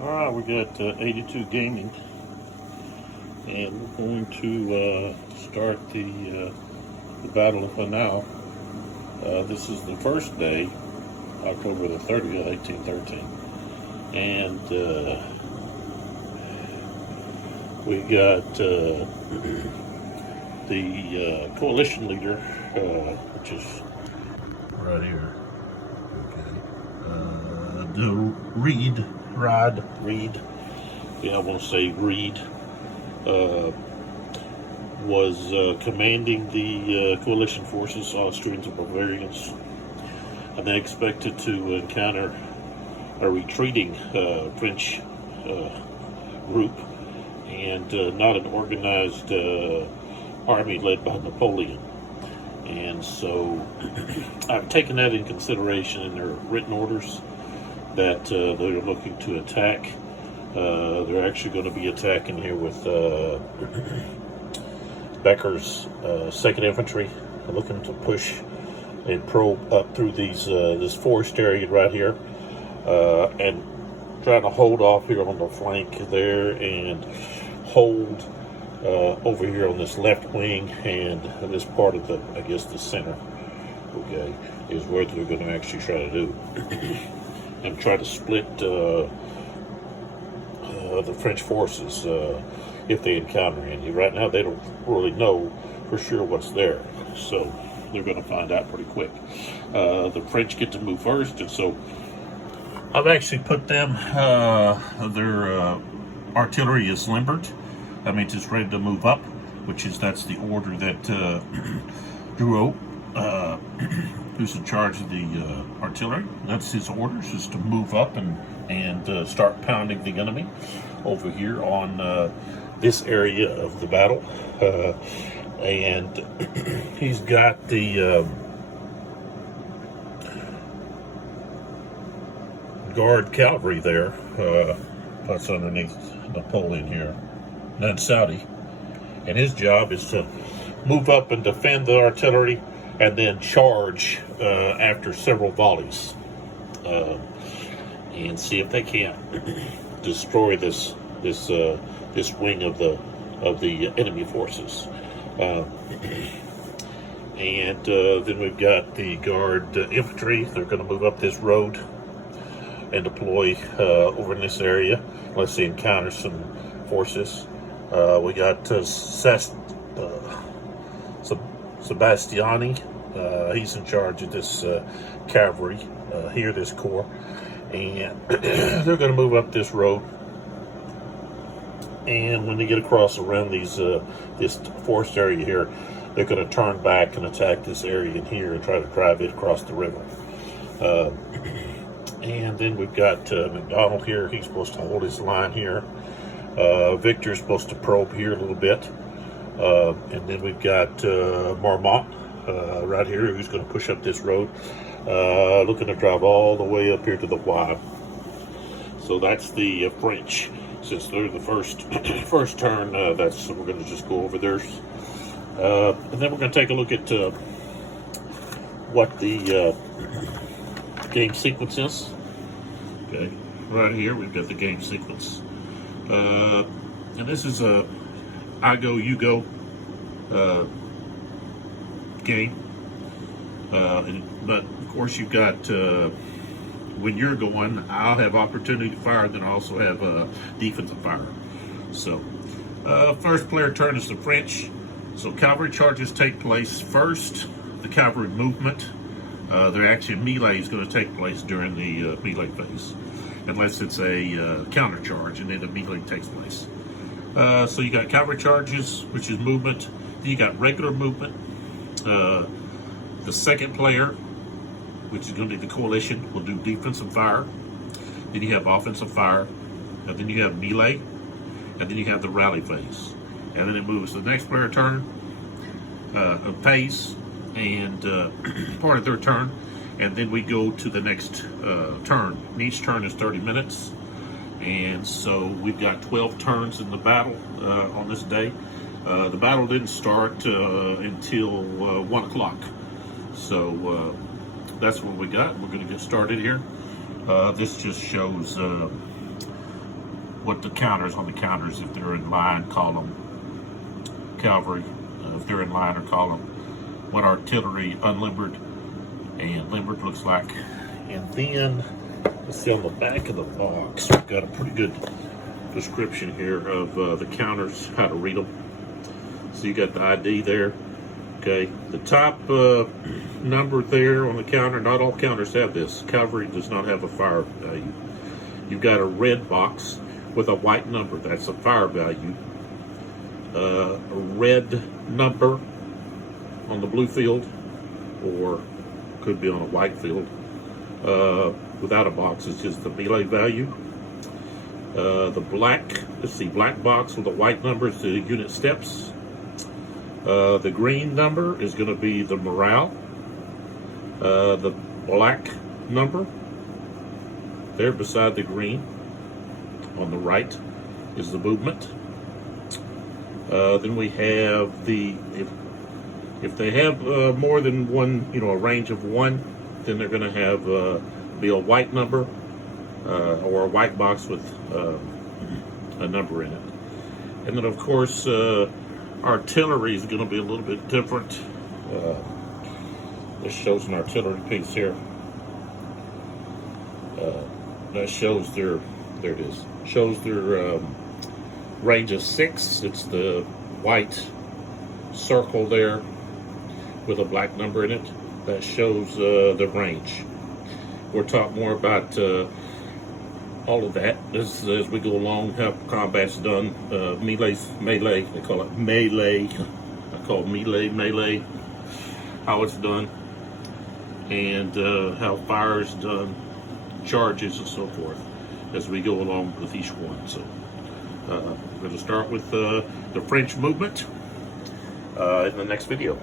Alright, we got 82 Gaming, and we're going to start the Battle of Hanau. This is the first day, October the 30th, 1813. And we got the coalition leader, which is right here. Okay. Rod Reed, yeah, I want to say Reed, was commanding the coalition forces, Austrians and Bavarians, and they expected to encounter a retreating French group and not an organized army led by Napoleon. And so I've taken that in consideration in their written orders that they're looking to attack. They're actually going to be attacking here with Becker's 2nd Infantry. They're looking to push and probe up through these this forest area right here, and trying to hold off here on the flank there and hold over here on this left wing and this part of the, I guess, the center, okay, is where they're going to actually try to do. And try to split the French forces if they encounter any. Right now, they don't really know for sure what's there, so they're going to find out pretty quick. The French get to move first, and so I've actually put them, their artillery is limbered. That means it's ready to move up, that's the order that Rouy, who's in charge of the artillery. That's his orders, is to move up and start pounding the enemy over here on this area of the battle. And he's got the guard cavalry there. That's underneath Napoleon here. That's Saudi. And his job is to move up and defend the artillery and then charge after several volleys, and see if they can't destroy this wing of the enemy forces. And then we've got the guard infantry. They're going to move up this road and deploy over in this area unless they encounter some forces. We got Sebastiani, he's in charge of this cavalry here, this corps, and they're going to move up this road. And when they get across around these this forest area here, they're going to turn back and attack this area in here and try to drive it across the river. And then we've got McDonald here. He's supposed to hold his line here. Victor's supposed to probe here a little bit. And then we've got Marmont right here, who's going to push up this road, looking to drive all the way up here to the Rouy. So that's the French. Since they're the first turn, we're going to just go over theirs. And then we're going to take a look at what the game sequence is. Okay, right here we've got the game sequence. And this is a I go, you go game. But of course you've got, when you're going, I'll have opportunity to fire, then I also have defensive fire. So first player turn is the French. So cavalry charges take place first. The cavalry movement, they're actually melee is going to take place during the melee phase, unless it's a counter charge, and then the melee takes place. So you got cavalry charges, which is movement. Then you got regular movement. The second player, which is going to be the coalition, will do defensive fire. Then you have offensive fire. And then you have melee. And then you have the rally phase. And then it moves to the next player turn, pace, and part of their turn. And then we go to the next turn. And each turn is 30 minutes. And so we've got 12 turns in the battle on this day. The battle didn't start until 1 o'clock. So that's what we got. We're going to get started here. This just shows what the counters on the counters, if they're in line, column, cavalry, if they're in line or column, what artillery, unlimbered, and limbered looks like. And then, let's see, on the back of the box, we've got a pretty good description here of the counters, how to read them. So you got the ID there. Okay, the top number there on the counter, not all counters have this. Cavalry does not have a fire value. You've got a red box with a white number, that's a fire value. A red number on the blue field, or could be on a white field. Without a box, it's just the melee value. The black box with the white number is the unit steps. The green number is going to be the morale. The black number there beside the green on the right is the movement. Then we have if they have more than one, a range of one, then they're going to have be a white number or a white box with a number in it. And then of course artillery is going to be a little bit different. This shows an artillery piece here. That shows their, there it is, shows their range of 6. It's the white circle there with a black number in it. That shows the range. We'll talk more about all of that as we go along, how combat's done. Melee, they call it melee. I call it melee, how it's done, and how fire is done, charges and so forth, as we go along with each one. So we're going to start with the French movement in the next video.